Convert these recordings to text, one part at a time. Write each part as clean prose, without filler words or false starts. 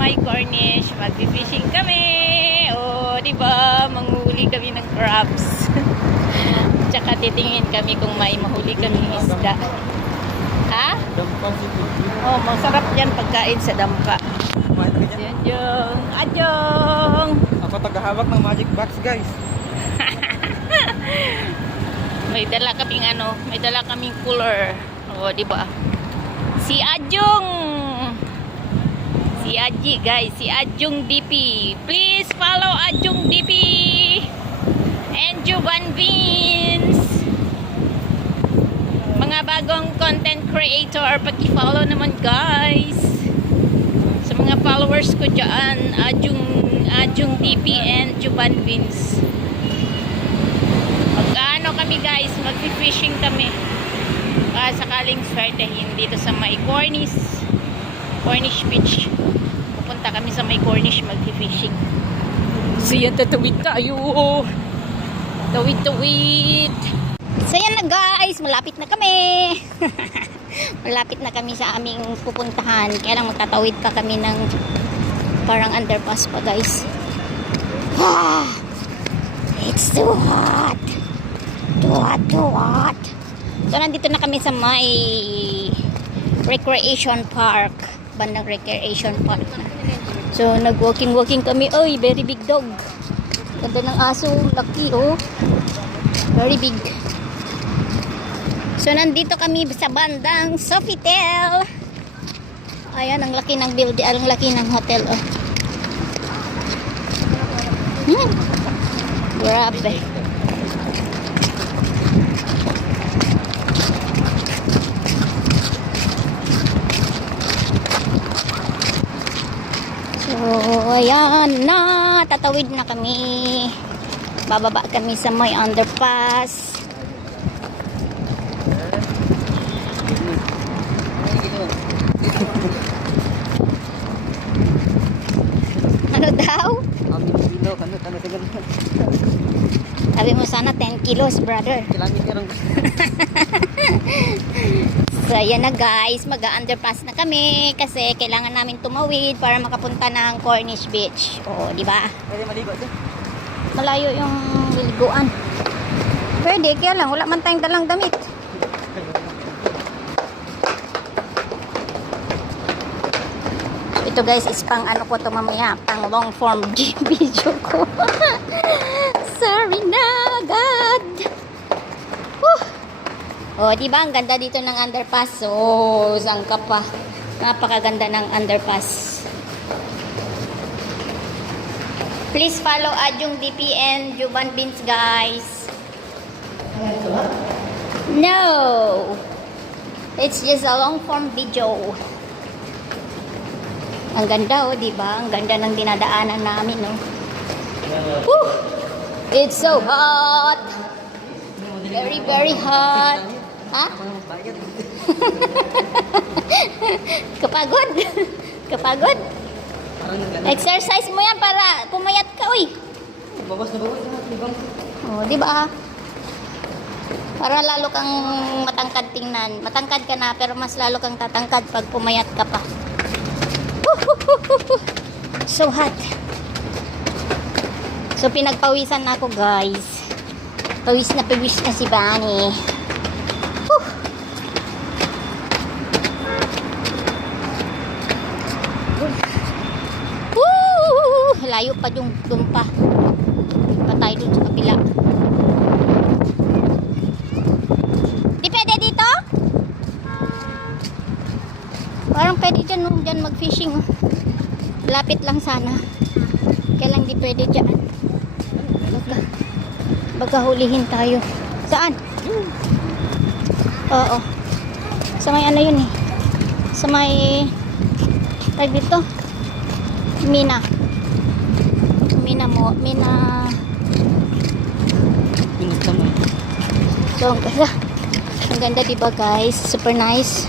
may Cornish. Mag-fishing kami. O, di ba? Manghuli kami ng crabs. Tsaka titingin kami kung may mahuli kami isda. Ha? Dampa si Kuya. Oh, masarap yan pagkain sa dampa. Kumain ka dyan. Adjong! Adjong! Ako tagahawak ng magic box, guys. May dala kaming cooler. O, di ba? Si Adjong! Si Adji, guys. Si Adjong DP. Please follow Adjong DP. And Juban Beans. Mga bagong content creator, paki-follow naman, guys. Sa mga followers ko dyan, Adjong DP and Juban Beans. Mag-ano kami, guys, mag-fishing kami. Sakaling swertehin dito sa may Cornish Beach. Pupunta kami sa may Cornish mag-fishing. So yan, tatawid tayo. Tawid. So yan na, guys, malapit na kami. Malapit na kami sa aming pupuntahan. Kaya lang magtatawid pa kami ng parang underpass pa, guys. It's too hot. Too hot. So nandito na kami sa may recreation park. Bandang recreation park na. So nag-walking kami. Oy, very big dog. Ganda ng aso, laki oh. Very big. So nandito kami sa bandang Sofitel. Ayan, ang laki ng building, ang laki ng hotel oh. Grabe. So, ayan na. Tatawid na kami. Bababa kami sa may underpass. Ano daw? Sabi mo sana 10 kilos, brother. So, ayan na, guys. Mag-underpass na kami kasi kailangan namin tumawid para makapunta ng Cornish Beach. O, di ba? Pwede maligo dyan. Malayo yung liliguan. Pwede, kaya lang. Wala man tayong dalang damit. Ito, guys, is pang ano ko to mamaya. Pang long form video ko. Sorry na, God. Oh, di ba ang ganda dito ng underpass? Oh, saan ka pa? Napakaganda ng underpass. Please follow Adjong DP and Juban Beans, guys. No. It's just a long form video. Ang ganda oh, di ba? Ang ganda ng dinadaanan namin, no. Woo! It's so hot. Very, very hot. Ha? Kapagod? Kapagod? Exercise mo yan para pumayat ka, uy. Bawas na. Oh, di ba? Para lalo kang matangkad tingnan. Matangkad ka na, pero mas lalo kang tatangkad pag pumayat ka pa. So hot. So pinagpawisan na ako, guys. Pawis na si Bani. Layo pa yung dumpa. Pa tayo dun sa kapila. Di pwede dito? Parang pwede dyan, no? Dyan mag-fishing. Oh. Lapit lang sana. Kaya lang di pwede dyan. Baka hulihin tayo. Saan? Oo. Sa may ano yun eh. Sa may tag dito. Mina. So, ang ganda diba, guys? Super nice.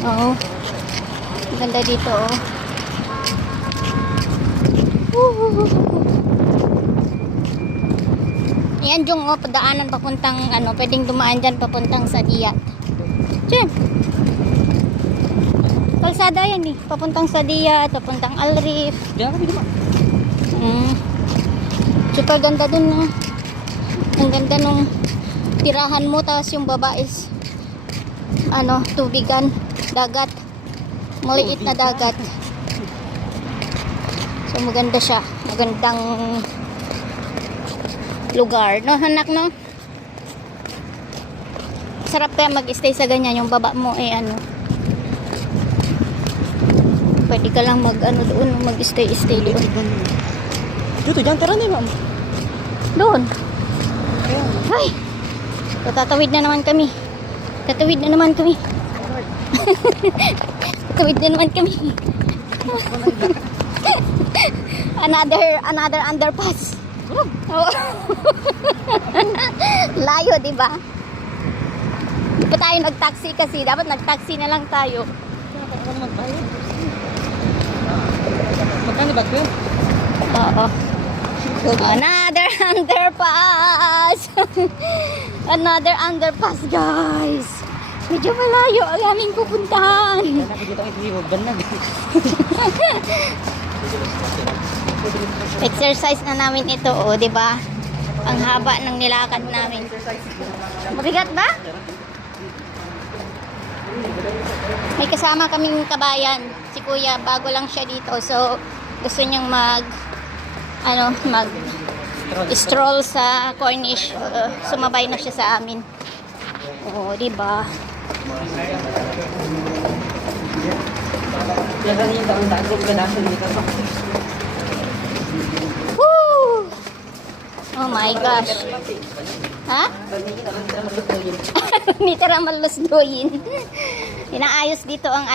Oo. Ang ganda dito, oh. Yan yung oh, padaanan papuntang ano, pwedeng dumaan dyan papuntang sa Diyat. Diyan. Kalsada yan eh. Papuntang Sadia, papuntang Alrif. Diyan kami dito. Super ganda dun na. Ang ganda nung tirahan mo. Tapos yung baba is tubigan. Dagat. Maliit na dagat. So maganda siya. Magandang lugar. No, anak, no? Sarap kaya mag-stay sa ganyan. Yung baba mo pwede ka lang doon, mag-stay doon. Dito, dyan, tara na, ma'am. Doon. Ay! So, tatawid na naman kami. Tatawid na naman kami. Another underpass. Oh. Layo, di ba? Di pa tayo nag-taxi kasi. Dapat nag-taxi na lang tayo. Magkano ba ito? Oo. Another underpass. Another underpass, guys. Medyo malayo ang aming pupuntahan. Exercise na namin ito, di ba? Ang haba ng nilakad namin. Mabigat ba? May kasama kaming kabayan. Si Kuya, bago lang siya dito. So, gusto niyang stroll sa Cornish. Sumabay na siya sa amin. Oo, di ba? Woo! Oh my gosh. Ha? Nitira malusdoyin. Inaayos dito ang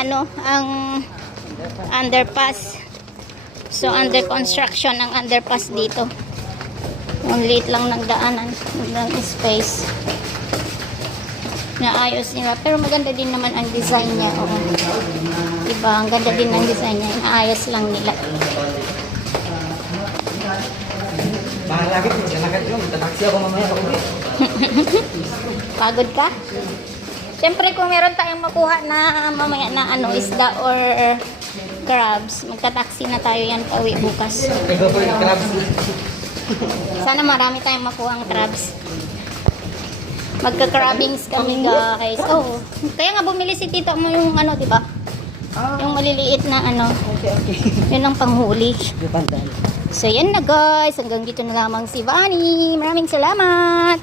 underpass. So under construction ang underpass dito. Ang liit lang ng daanan, ng space. Inaayos nila, pero maganda din naman ang design niya. Oh. Diba? Ang ganda din ng design niya. Inaayos lang nila. Bahala ka, maglalakad lang. Taxi ako mamaya pa uwi. Pagod ka? Siyempre kung meron tayong makuha na mamaya na isda or crabs, magta-taxi na tayo yan pauwi bukas. Ikaw po yung crabs. Sana marami tayong makuha ang crabs. Magka-crabbings kami, guys. Oh, kaya nga bumili si tito mo yung di ba? Yung maliliit na Okay. yun ang panghuli. Pandan. So yan na, guys. Hanggang dito na lamang si Vani. Maraming salamat.